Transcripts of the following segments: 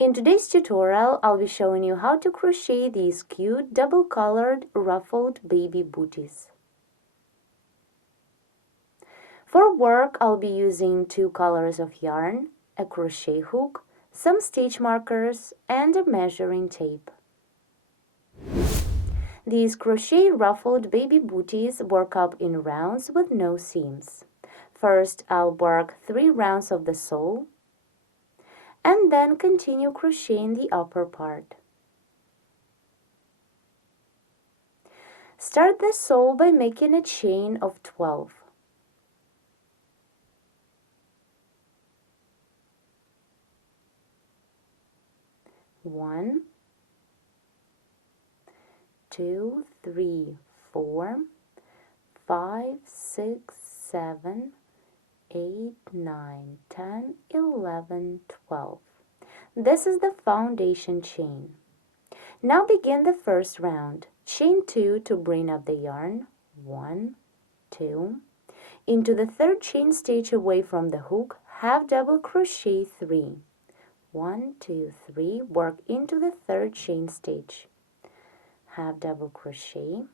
In today's tutorial, I'll be showing you how to crochet these cute double-colored ruffled baby booties. For work, I'll be using 2 colors of yarn, a crochet hook, some stitch markers, and a measuring tape. These crochet ruffled baby booties work up in rounds with no seams. First, I'll work 3 rounds of the sole, and then continue crocheting the upper part. Start the sole by making a chain of 12. One, 2, 3, 4, 5, 6, 7, 8, 9, 10, 11, 12. This is the foundation chain. Now begin the first round. Chain 2 to bring up the yarn. 1, 2. Into the third chain stitch away from the hook, half double crochet 3. 1, 2, 3. Work into the third chain stitch. Half double crochet.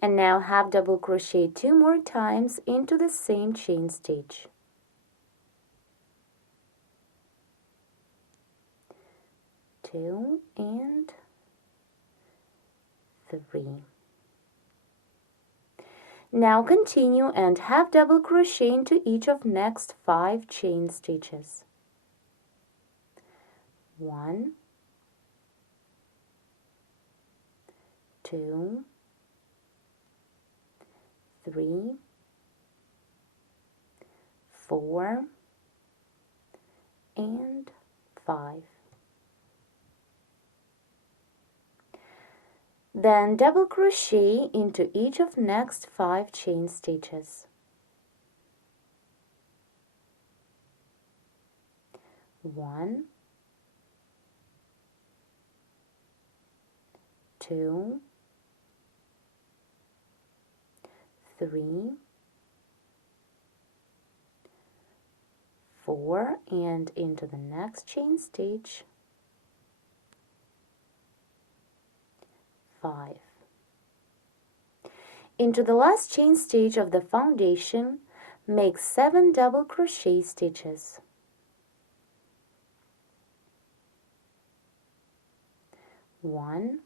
And now half double crochet 2 more times into the same chain stitch. Two and 3. Now continue and half double crochet into each of next 5 chain stitches. 1, 2, 3, 4, and 5. Then double crochet into each of next 5 chain stitches. 1, 2, 3, 4, and into the next chain stitch. 5. Into the last chain stitch of the foundation, make 7 double crochet stitches. 1,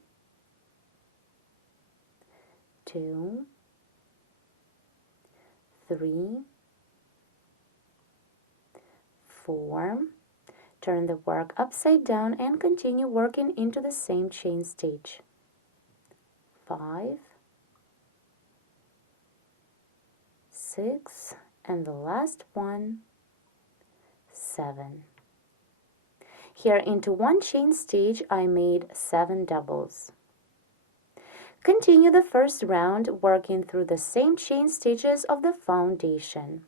2, 3, 4. Turn the work upside down and continue working into the same chain stitch. 5, 6, and the last one, 7. Here into one chain stitch I made 7 doubles. Continue the first round working through the same chain stitches of the foundation.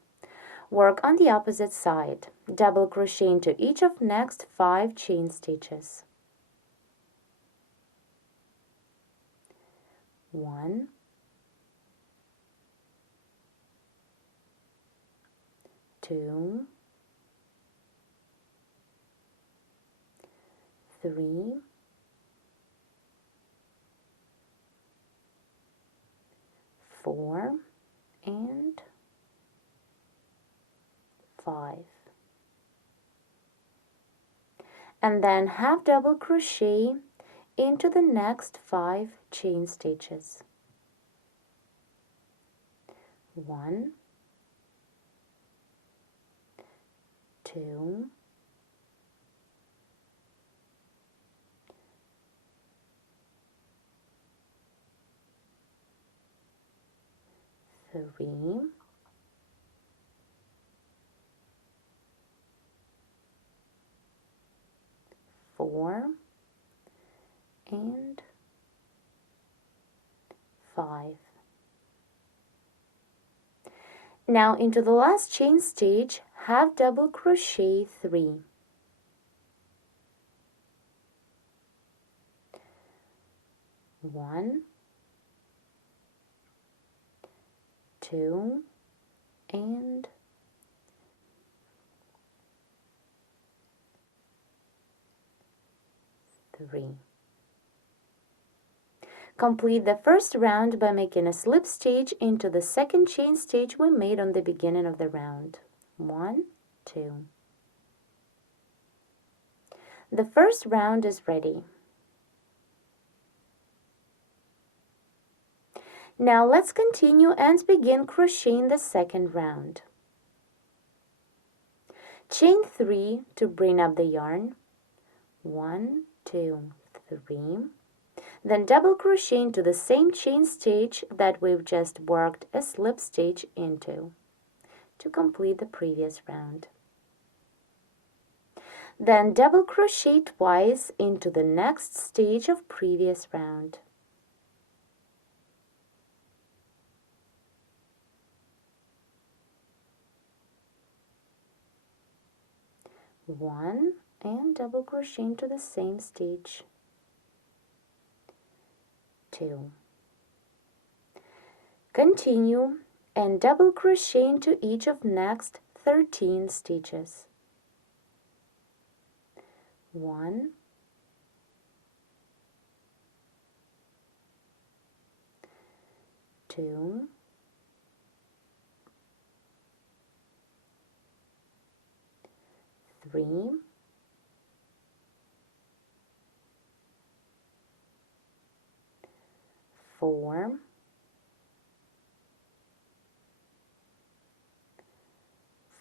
Work on the opposite side. Double crochet into each of next 5 chain stitches. 1, 2, 3, 4, and 5. And then half double crochet into the next 5 chain stitches. 1, 2, 3, 4, and 5. Now into the last chain stitch, half double crochet 3. 1, 2, and 3. Complete the first round by making a slip stitch into the second chain stitch we made on the beginning of the round. 1, 2. The first round is ready. Now let's continue and begin crocheting the second round. Chain 3 to bring up the yarn. 1, 2, 3. Then double crochet into the same chain stitch that we've just worked a slip stitch into to complete the previous round. Then double crochet twice into the next stitch of previous round. One, and double crochet into the same stitch. 2. Continue and double crochet into each of next 13 stitches. 1, 2, 3, 4,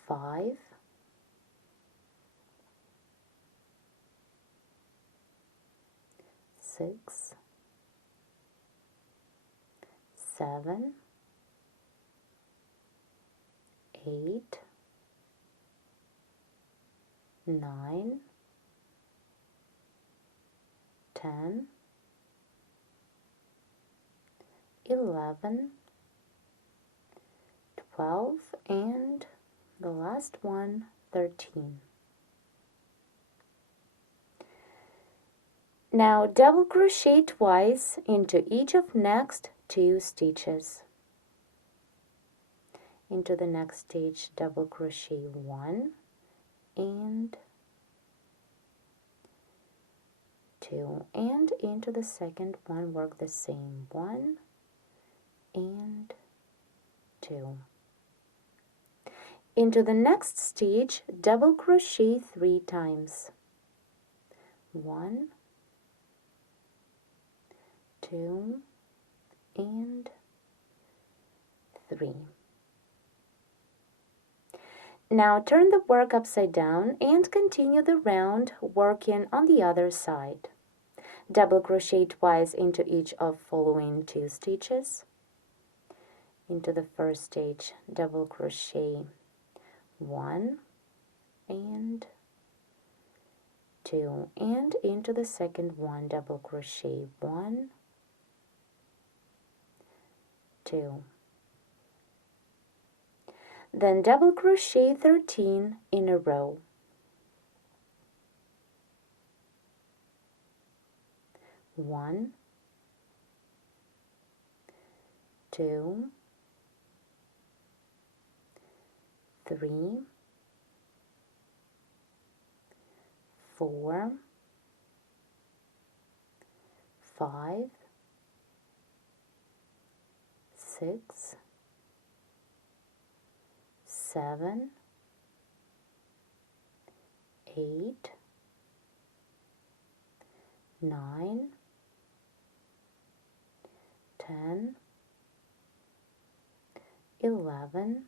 5, 6, 7, 8, 9, 10, 11, 12, and the last one, 13. Now double crochet twice into each of next 2 stitches. Into the next stitch, double crochet 1 and 2, and into the second one work the same, 1 and 2. Into the next stitch, double crochet 3 times. 1, 2, and 3. Now turn the work upside down and continue the round working on the other side. Double crochet twice into each of following 2 stitches. Into the first stitch, double crochet 1 and 2, and into the second one, double crochet 1, 2. Then double crochet 13 in a row. 1, 2, 3, 4, 5, 6, 7, 8, 9, 10, 11,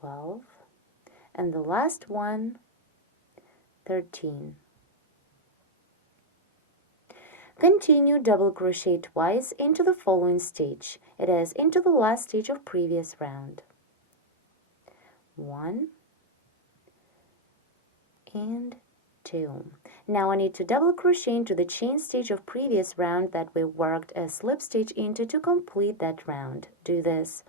12, and the last one, 13. Continue double crochet twice into the following stitch. It is into the last stitch of previous round. 1 and 2. Now I need to double crochet into the chain stitch of previous round that we worked a slip stitch into to complete that round. Do this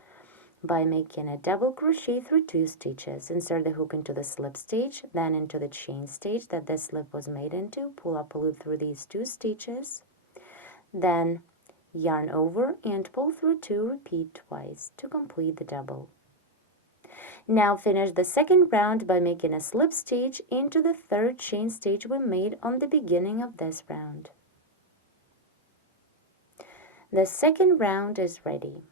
by making a double crochet through 2 stitches. Insert the hook into the slip stitch, then into the chain stitch that the slip was made into. Pull up a loop through these 2 stitches, then yarn over and pull through 2. Repeat twice to complete the double. Now finish the second round by making a slip stitch into the third chain stitch we made on the beginning of this round. The second round is ready.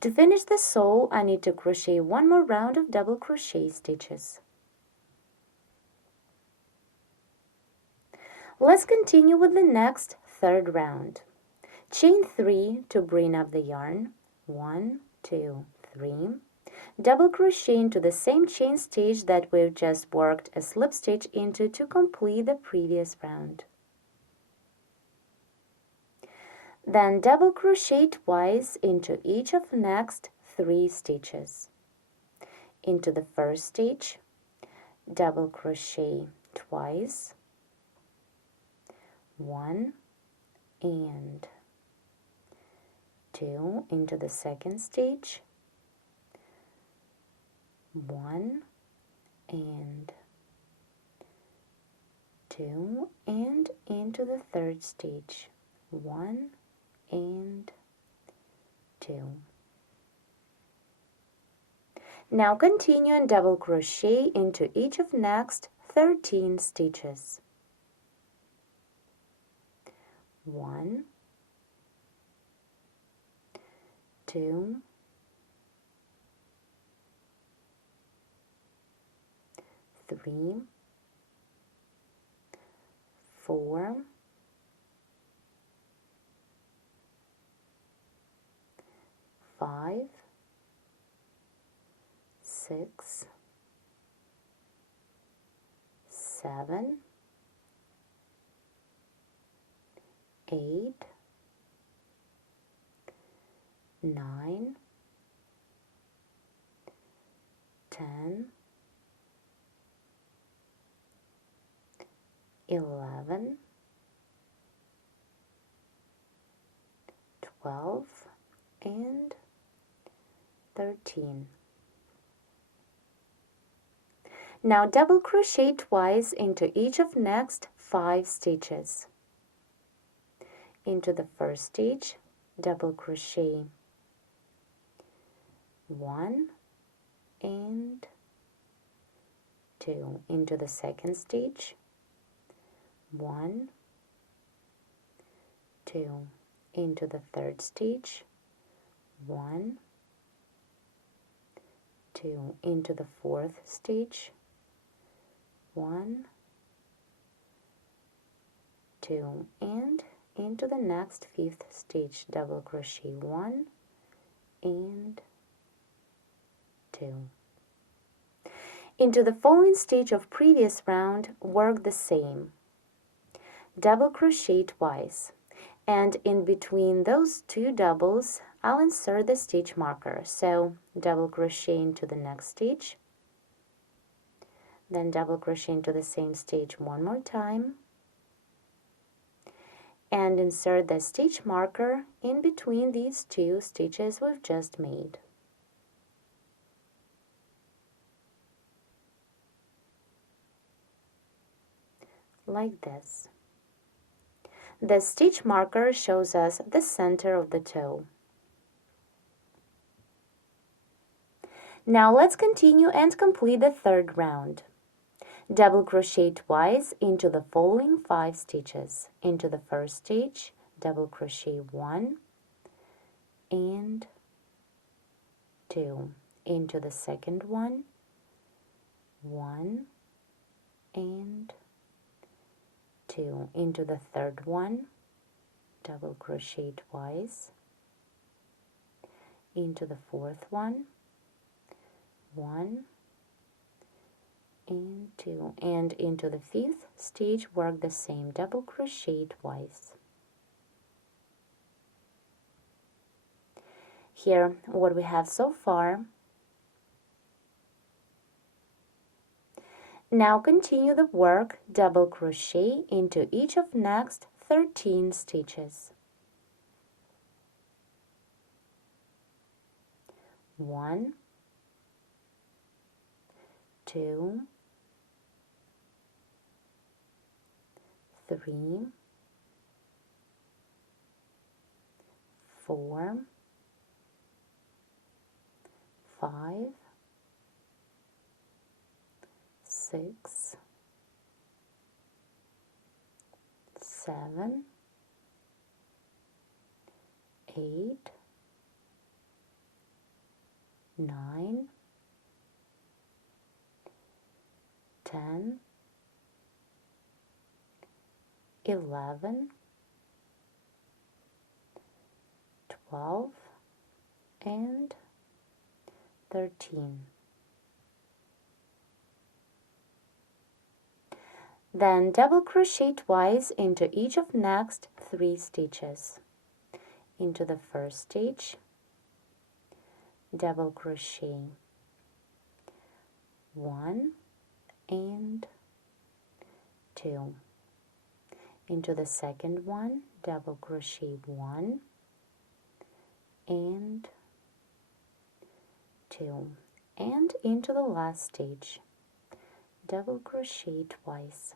To finish the sole, I need to crochet one more round of double crochet stitches. Let's continue with the next third round. Chain 3 to bring up the yarn. 1, 2, 3. Double crochet into the same chain stitch that we've just worked a slip stitch into to complete the previous round. Then double crochet twice into each of the next 3 stitches. Into the first stitch, double crochet twice, 1 and 2. Into the second stitch, 1 and 2, and into the third stitch, 1 and 2. Now continue and double crochet into each of next 13 stitches. 1, 2, 3, 4, 5, 6, 7, 8, 9, 10, 11, 12, and 13. Now double crochet twice into each of next 5 stitches. Into the first stitch, double crochet 1 and 2. Into the second stitch, 1, 2. Into the third stitch, 1, 2. Into the fourth stitch, 1, 2, and into the next 5th stitch, double crochet 1 and 2. Into the following stitch of previous round, work the same. Double crochet twice, and in between those 2 doubles, I'll insert the stitch marker. So double crochet into the next stitch, then double crochet into the same stitch one more time, and insert the stitch marker in between these 2 stitches we've just made. Like this. The stitch marker shows us the center of the toe. Now let's continue and complete the third round. Double crochet twice into the following 5 stitches. Into the first stitch, double crochet 1 and 2. Into the second one, 1 and 2. Into the third one, double crochet twice. Into the fourth one, 1 and 2, and into the 5th stitch, work the same, double crochet twice. Here, what we have so far. Now continue the work, double crochet into each of next 13 stitches. 1, 2, 3, 4, 5, 6, 7, 8, 9, 10, 11, 12, and 13. Then double crochet twice into each of next 3 stitches. Into the first stitch, double crochet 1 and 2. Into the second one, double crochet 1 and 2. And into the last stitch, double crochet twice.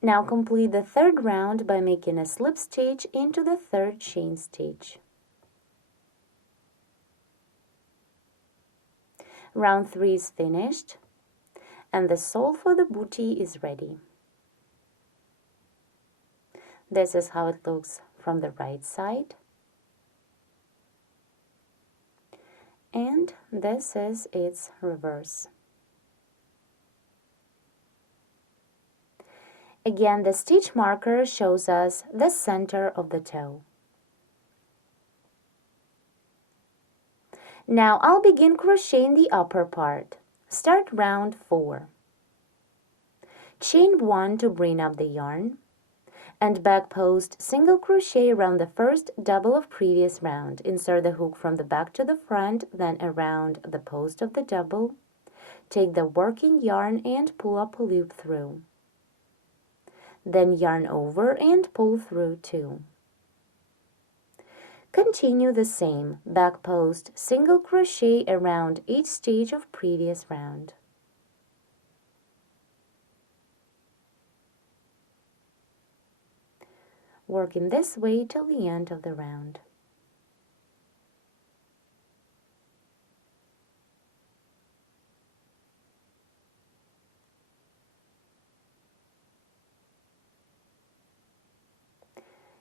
Now complete the third round by making a slip stitch into the third chain stitch. Round 3 is finished, and the sole for the booty is ready. This is how it looks from the right side, and this is its reverse. Again, the stitch marker shows us the center of the toe. Now I'll begin crocheting the upper part. Start round 4. Chain 1 to bring up the yarn, and back post single crochet around the first double of previous round. Insert the hook from the back to the front, then around the post of the double. Take the working yarn and pull up a loop through. Then yarn over and pull through 2. Continue the same, back post single crochet around each stage of previous round. Work in this way till the end of the round.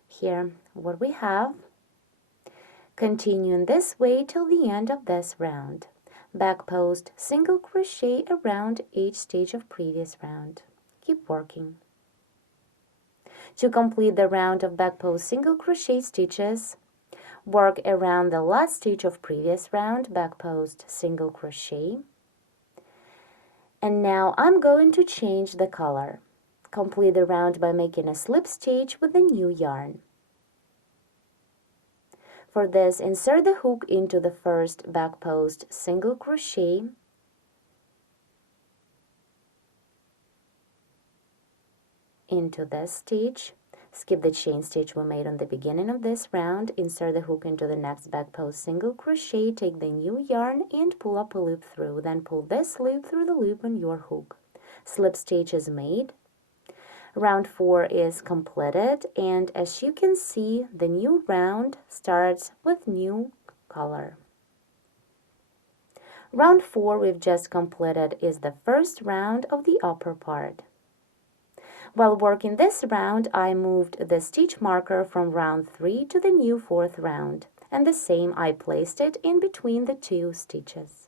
Here, what we have, continue in this way till the end of this round. Back post single crochet around each stage of previous round. Keep working. To complete the round of back post single crochet stitches, work around the last stitch of previous round, back post single crochet. And now I'm going to change the color. Complete the round by making a slip stitch with the new yarn. For this, insert the hook into the first back post single crochet, into this stitch, skip the chain stitch we made on the beginning of this round, insert the hook into the next back post single crochet, take the new yarn and pull up a loop through, then pull this loop through the loop on your hook. Slip stitch is made. Round 4 is completed, and as you can see, the new round starts with new color. Round 4 we've just completed is the first round of the upper part. While working this round, I moved the stitch marker from round 3 to the new 4th round, and the same I placed it in between the 2 stitches.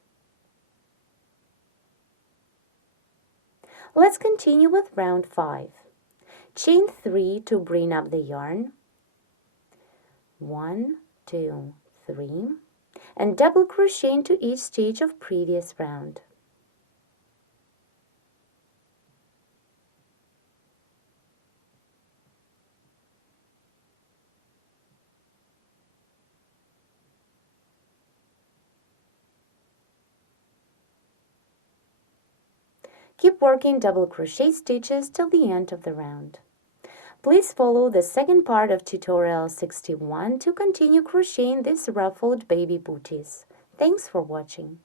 Let's continue with round 5. Chain 3 to bring up the yarn, 1, 2, 3, and double crochet into each stitch of previous round. Keep working double crochet stitches till the end of the round. Please follow the second part of tutorial 61 to continue crocheting these ruffled baby booties. Thanks for watching.